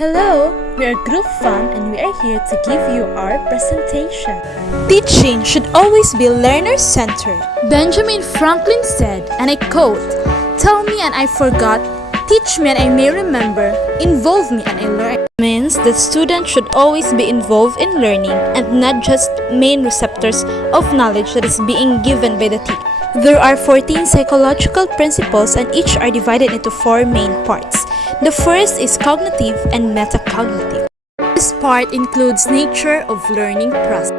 Hello, we are Group Fam and we are here to give you our presentation. Teaching should always be learner-centered. Benjamin Franklin said, and I quote, "Tell me and I forgot, teach me and I may remember, involve me and I learn." Means that students should always be involved in learning and not just main receptors of knowledge that is being given by the teacher. There are 14 psychological principles and each are divided into 4 main parts. The first is cognitive and metacognitive. This part includes nature of learning process.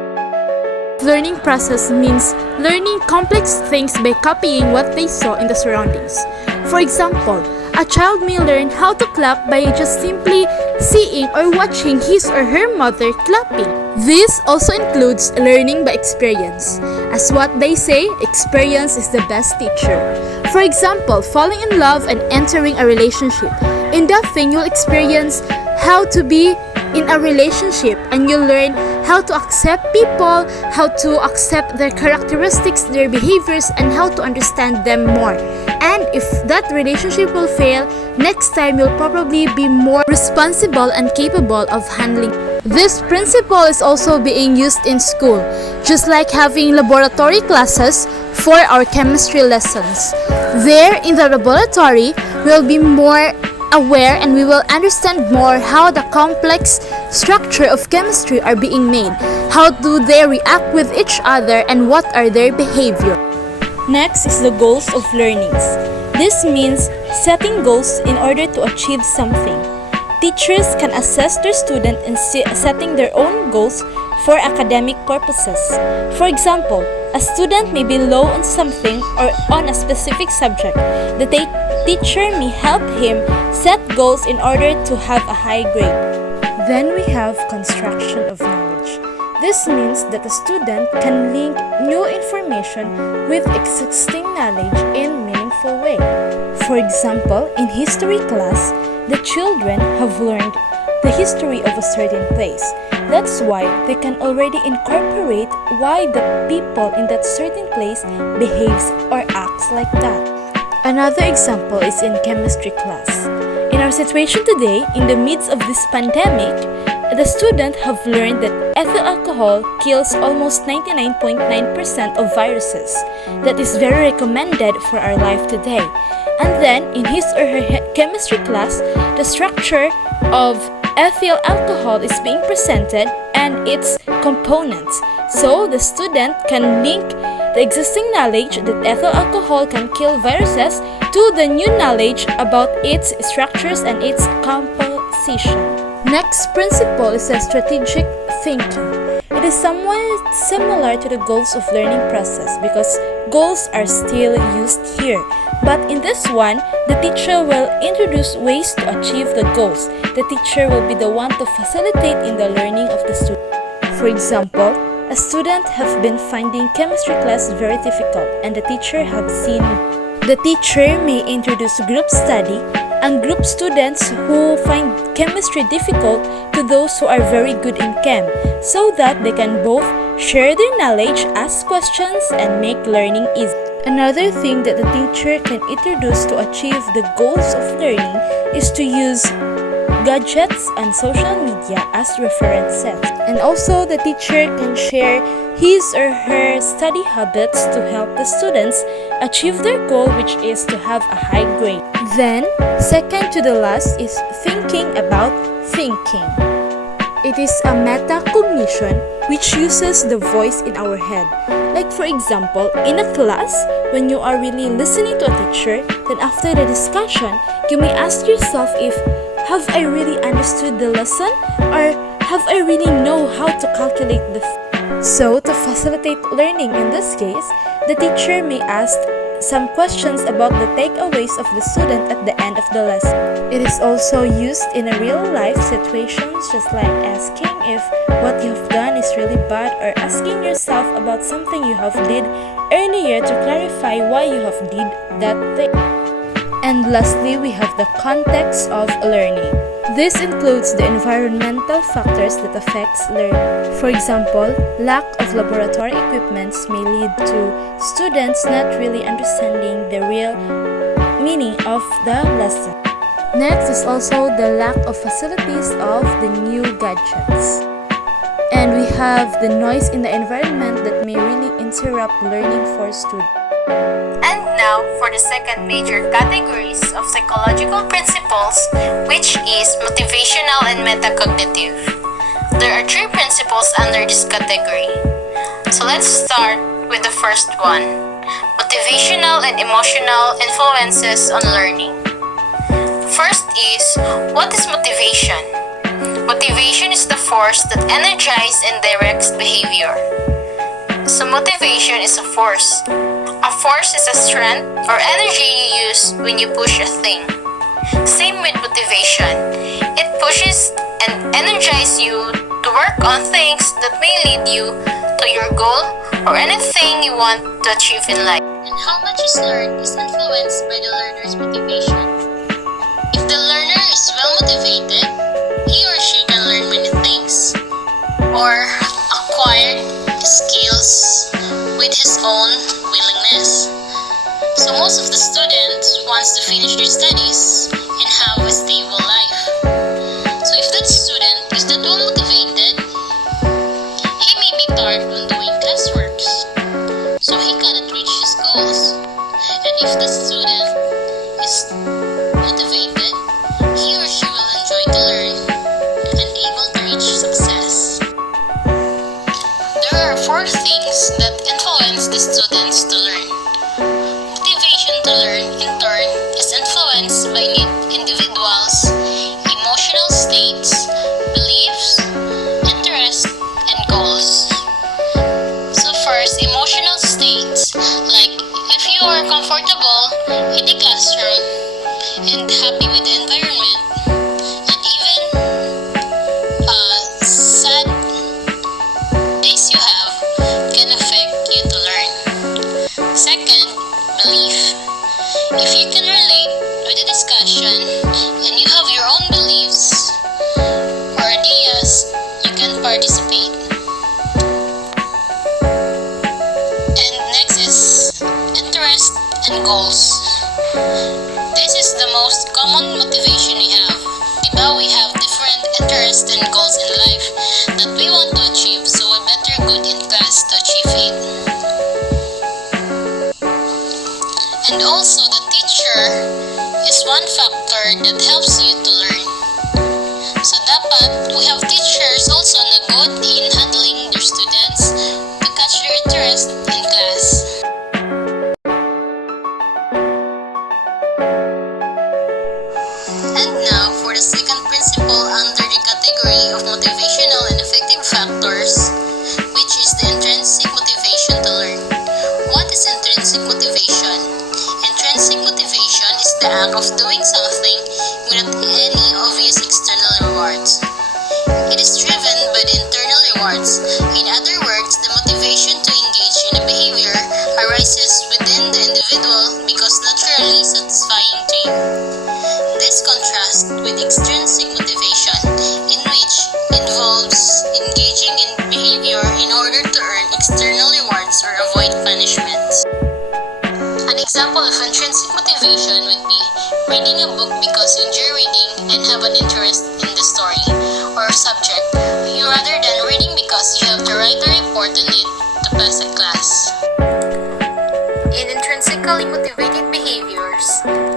Learning process means learning complex things by copying what they saw in the surroundings. For example, a child may learn how to clap by just simply seeing or watching his or her mother clapping. This also includes learning by experience. As what they say, experience is the best teacher. For example, falling in love and entering a relationship. In that thing, you'll experience how to be in a relationship and you'll learn how to accept people, how to accept their characteristics, their behaviors, and how to understand them more. And if that relationship will fail, next time you'll probably be more responsible and capable of handling. This principle is also being used in school, just like having laboratory classes for our chemistry lessons. There, in the laboratory, we'll be more aware and we will understand more how the complex structure of chemistry are being made, how do they react with each other, and what are their behavior. Next is the goals of learnings. This means setting goals in order to achieve something. Teachers can assess their student in setting their own goals for academic purposes. For example, a student may be low on something or on a specific subject. The teacher may help him set goals in order to have a high grade. Then we have construction of knowledge. This means that a student can link new information with existing knowledge in meaningful way. For example, in history class, the children have learned the history of a certain place. That's why they can already incorporate why the people in that certain place behaves or acts like that. Another example is in chemistry class. In our situation today, in the midst of this pandemic, the students have learned that ethyl alcohol kills almost 99.9% of viruses. That is very recommended for our life today. And then, in his or her chemistry class, the structure of ethyl alcohol is being presented and its components. So, the student can link the existing knowledge that ethyl alcohol can kill viruses to the new knowledge about its structures and its composition. Next principle is a strategic thinking. It is somewhat similar to the goals of learning process because goals are still used here. But in this one, the teacher will introduce ways to achieve the goals. The teacher will be the one to facilitate in the learning of the student. For example, a student have been finding chemistry class very difficult and the teacher have seen. The teacher may introduce group study and group students who find chemistry difficult to those who are very good in chem so that they can both share their knowledge, ask questions, and make learning easy. Another thing that the teacher can introduce to achieve the goals of learning is to use gadgets and social media as references. And also the teacher can share his or her study habits to help the students achieve their goal, which is to have a high grade. Then, second to the last is thinking about thinking. It is a metacognition which uses the voice in our head. Like for example, in a class, when you are really listening to a teacher, then after the discussion, you may ask yourself if, have I really understood the lesson? Or have I really know how to calculate the So, to facilitate learning in this case, the teacher may ask some questions about the takeaways of the student at the end of the lesson. It is also used in a real-life situations, just like asking if what you have done is really bad or asking yourself about something you have did earlier to clarify why you have did that thing. And lastly, we have the context of learning. This includes the environmental factors that affects learning. For example, lack of laboratory equipments may lead to students not really understanding the real meaning of the lesson. Next is also the lack of facilities of the new gadgets. And we have the noise in the environment that may really interrupt learning for students. And now for the second major categories of psychological principles, which is motivational and metacognitive. There are three principles under this category. So let's start with the first one, motivational and emotional influences on learning. First is, what is motivation? Motivation is the force that energizes and directs behavior. So motivation is a force. A force is a strength or energy you use when you push a thing. Same with motivation. It pushes and energizes you to work on things that may lead you to your goal or anything you want to achieve in life. And how much is learned is influenced by the learner's motivation. If the learner is well motivated, he or she can learn many things or acquire skills with his own willingness. So most of the students wants to finish their studies and have a stable life. So if that student is not well motivated, he may be tired when doing classworks, so he cannot reach his goals. And if the student is motivated, he or she will enjoy to learn and able to reach success. There are four things that influence the students to learn. Motivation to learn, in turn, is influenced by individuals' emotional states, beliefs, interests, and goals. So first, emotional states, like if you are comfortable in the classroom and happy with the environment, and even sad days you have can affect you to learn. Second, belief. If you can relate with the discussion and you have your own beliefs or ideas, you can participate. And next is interest and goals. This is the most common motivation we have. Diba, we have different interests and goals in life that we want to achieve, so we better good in class to achieve it. And also the teacher is one factor that helps you to learn. So dapat we have teachers also na good in handling their students to catch their interest in class. And now for the second principle under the category of motivational and effective factors, which is the intrinsic motivation to learn. What is intrinsic motivation? Intrinsic motivation is the act of doing something without any obvious external rewards. It is driven by the internal rewards. In other words, the motivation to engage in a behavior arises within the individual because naturally satisfying to you. This contrasts with extrinsic motivation, in which involves engaging in behavior in order to earn external rewards or avoid punishments. An example of intrinsic motivation would be reading a book because you enjoy reading and have an interest in the story or subject, rather than reading because you have to write a report on it to pass a class. In intrinsically motivated behaviors,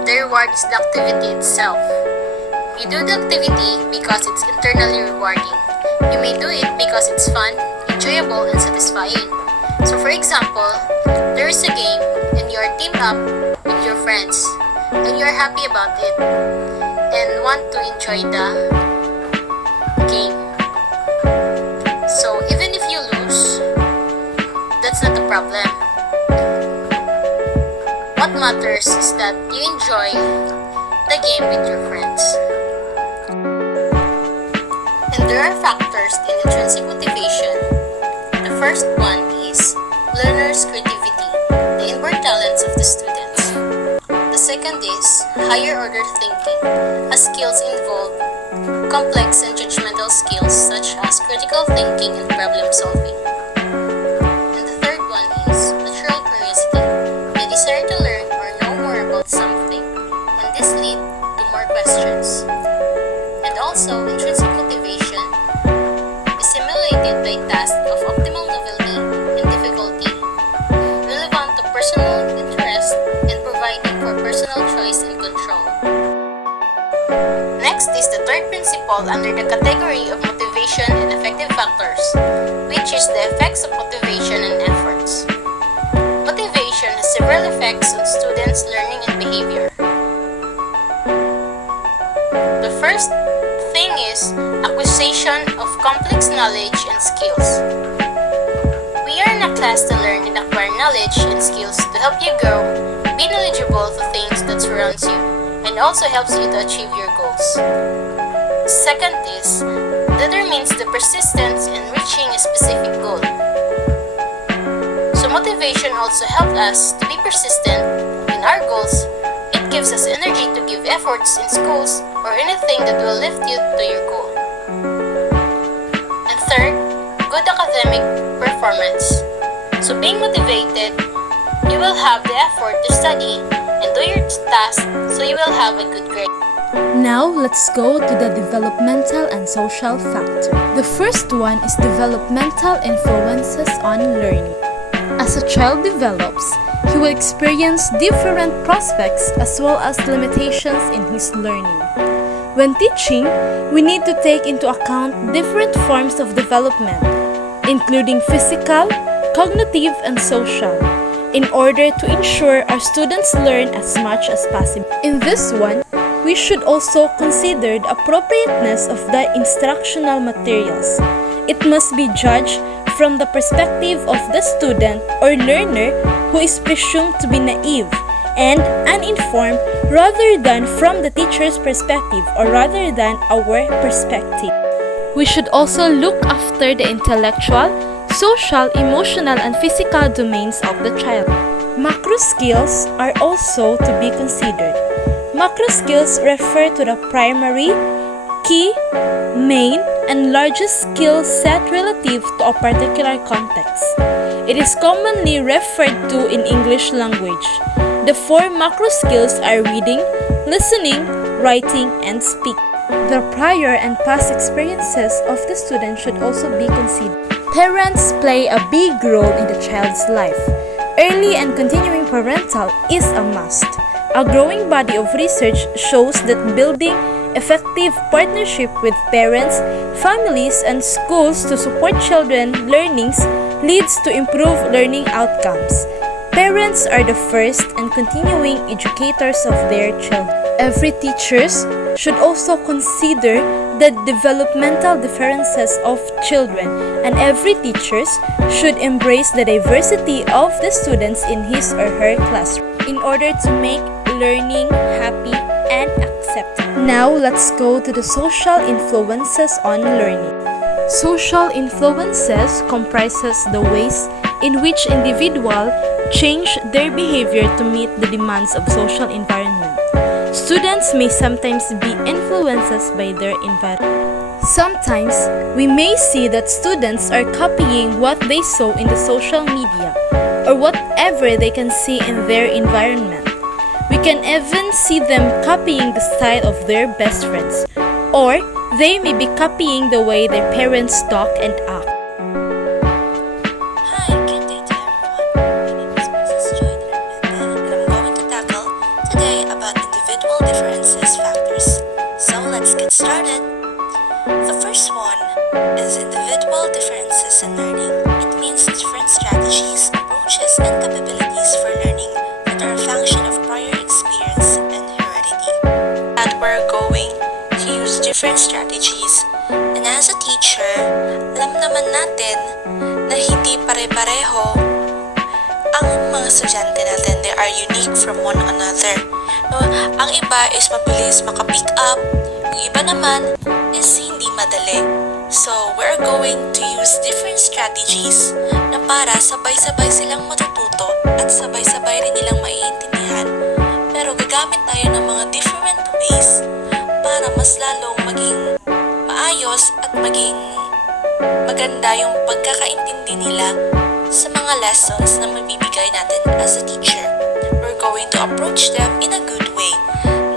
the reward is the activity itself. You do the activity because it's internally rewarding. You may do it because it's fun, enjoyable, and satisfying. So for example, there is a game and you are teamed up with your friends and you are happy about it and want to enjoy the game. So even if you lose, that's not a problem. What matters is that you enjoy the game with your friends. And there are factors in intrinsic motivation. The first one is learner's creativity, the inborn talents of the students. The second is higher order thinking, as skills involve complex and judgmental skills such as critical thinking and problem solving. And the third one is natural curiosity, the desire to learn or know more about something, and this leads to more questions. questions. And also, intrinsic motivation is simulated by tasks of optimal novelty and difficulty, relevant to personal interest and providing for personal choice and control. Next is the third principle under the category of motivation and effective factors, which is the effects of motivation and efforts. Motivation has several effects on students' learning and behavior. The first thing is acquisition of complex knowledge and skills. We are in a class to learn and acquire knowledge and skills to help you grow, be knowledgeable to things that surrounds you, and also helps you to achieve your goals. Second is determines the persistence in reaching a specific goal. So motivation also helps us to be persistent in our goals. It gives us energy to give efforts in schools or anything that will lift you to your goal. And third, good academic performance. So being motivated, you will have the effort to study and do your task so you will have a good grade. Now let's go to the developmental and social factor. The first one is developmental influences on learning. As a child develops, he will experience different prospects as well as limitations in his learning. When teaching, we need to take into account different forms of development, including physical, cognitive, and social, in order to ensure our students learn as much as possible. In this one, we should also consider the appropriateness of the instructional materials. It must be judged from the perspective of the student or learner who is presumed to be naive and uninformed rather than from the teacher's perspective or rather than our perspective. We should also look after the intellectual, social, emotional, and physical domains of the child. Macro skills are also to be considered. Macro skills refer to the primary, key, main, and largest skill set relative to a particular context. It is commonly referred to in English language. The four macro skills are reading, listening, writing, and speaking. The prior and past experiences of the student should also be considered. Parents play a big role in the child's life. Early and continuing parental is a must. A growing body of research shows that building effective partnership with parents, families, and schools to support children learnings leads to improved learning outcomes. Parents are the first and continuing educators of their children. Every teachers should also consider the developmental differences of children, and every teachers should embrace the diversity of the students in his or her classroom in order to make learning happy and acceptable. Now let's go to the social influences on learning. Social influences comprises the ways in which individuals change their behavior to meet the demands of social environment. Students may sometimes be influenced by their environment. Sometimes, we may see that students are copying what they saw in the social media or whatever they can see in their environment. We can even see them copying the style of their best friends, or they may be copying the way their parents talk and act. Hi, good day to everyone. My name is Mrs. Joy Armenta, and I'm going to tackle today about individual differences factors. So let's get started. The first one is individual differences in learning. It means different strategies, approaches, and capabilities for learning that are a function of prior experience and heredity. And we're going to use different strategies. And as a teacher, alam naman natin na hindi pare-pareho ang mga estudyante natin. They are unique from one another. No, ang iba is mabilis maka-pick up, yung iba naman is hindi madali. So, we're going to use different strategies na para sabay-sabay silang matututo at sabay-sabay rin nilang maiintindihan. Pero gagamit tayo ng mga different ways para mas lalong maging maayos at maging maganda yung pagkakaintindi nila sa mga lessons na mabibigay natin as a teacher. We're going to approach them in a good way.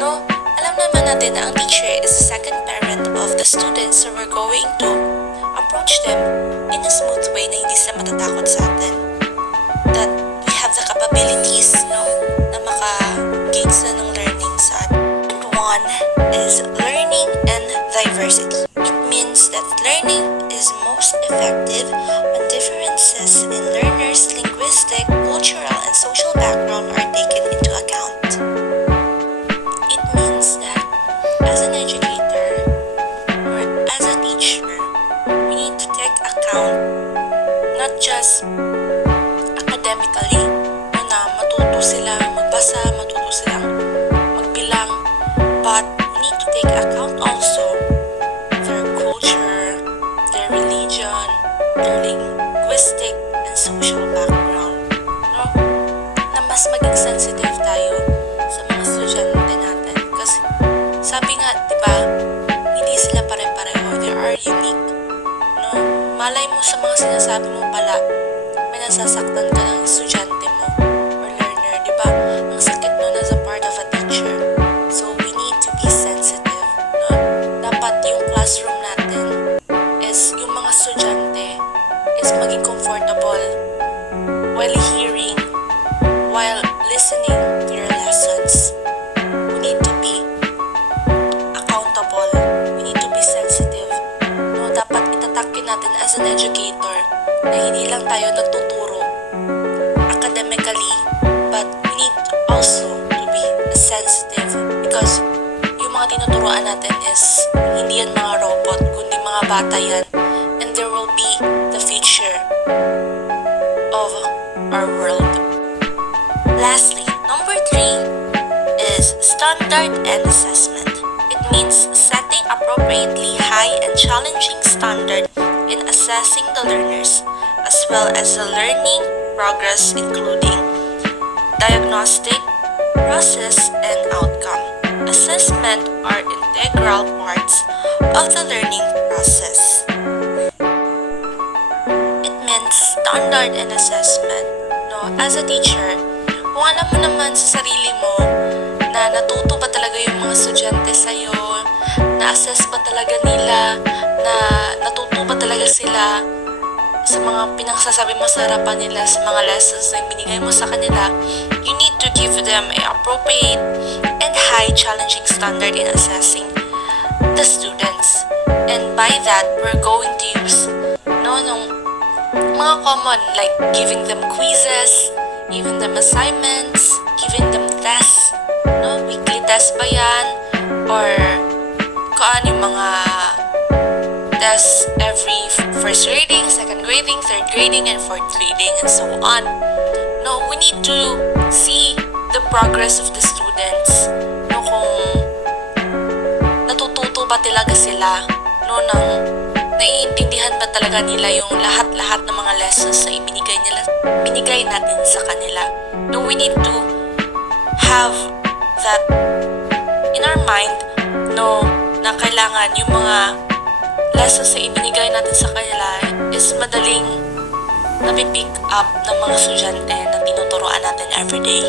No, alam naman natin na ang teacher is the second parent of the students, so we're going to approach them in a smooth way na hindi sila matatakot sa atin. That we have the capabilities, na maka-gain sila ng learning sa atin. And one is learning and diversity. It means that learning is most effective when differences in learners' linguistic, cultural, and social background are taken into account. It means that as an educator or as a teacher, we need to take account not just academically, na matuto sila magbasa, matuto silang magbilang, but we need to take account also their culture, their religion, their linguistic and social background. Na mas maging sensitive tayo sa mga estudyante natin. Kasi sabi nga, diba, hindi sila pare-pareho. They are unique. Malay mo sa mga sinasabi mo pala, may nasasaktan ka ng estudyante mo or learner, diba? Ang sakit nun as a part of a teacher. So we need to be sensitive. Dapat yung classroom natin is yung mga estudyante is maging comfortable while hearing, while listening to your lessons. We need to be accountable. We need to be sensitive. Dapat itatakin natin as an educator na hindi lang tayo nagtuturo academically, but we need also to be sensitive because yung mga tinuturuan natin is hindi yan mga robot, kundi mga bata yan, and there will be the future of our world. Lastly, number 3 is standard and assessment. It means setting appropriately high and challenging standard in assessing the learners, as well as the learning progress, including diagnostic, process, and outcome. Assessment are integral parts of the learning process. It means standard and assessment. As a teacher, kung alam mo naman sa sarili mo na natuto ba talaga yung mga estudyante sa'yo, na-assess ba talaga nila, na natuto ba talaga sila sa mga pinagsasabi mo sa harapan nila, sa mga lessons na binigay mo sa kanila, you need to give them a appropriate and high challenging standard in assessing the students. And by that, we're going to use nung mga common like giving them quizzes, giving them assignments, giving them tests, weekly test ba yan, or kung ano yung mga tests every first grading, second grading, third grading, and fourth grading, and so on. We need to see the progress of the students, kung natututo ba talaga sila, nang naiintindihan ba talaga nila yung lahat-lahat ng mga lessons na binigay natin sa kanila. We need to have that in our mind, na kailangan yung mga lessons na ibinigay natin sa kanila is madaling napipick up ng mga estudyante na tinuturuan natin everyday.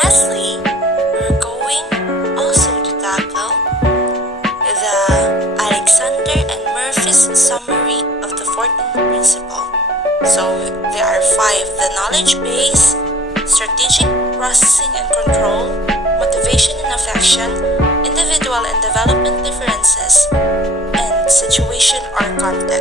Lastly, we're going also to tackle the Alexander and Murphy's summary of the 14th principle. So, there are 5: the knowledge base, strategic processing and control, motivation and affection, individual and development differences, and situation or context.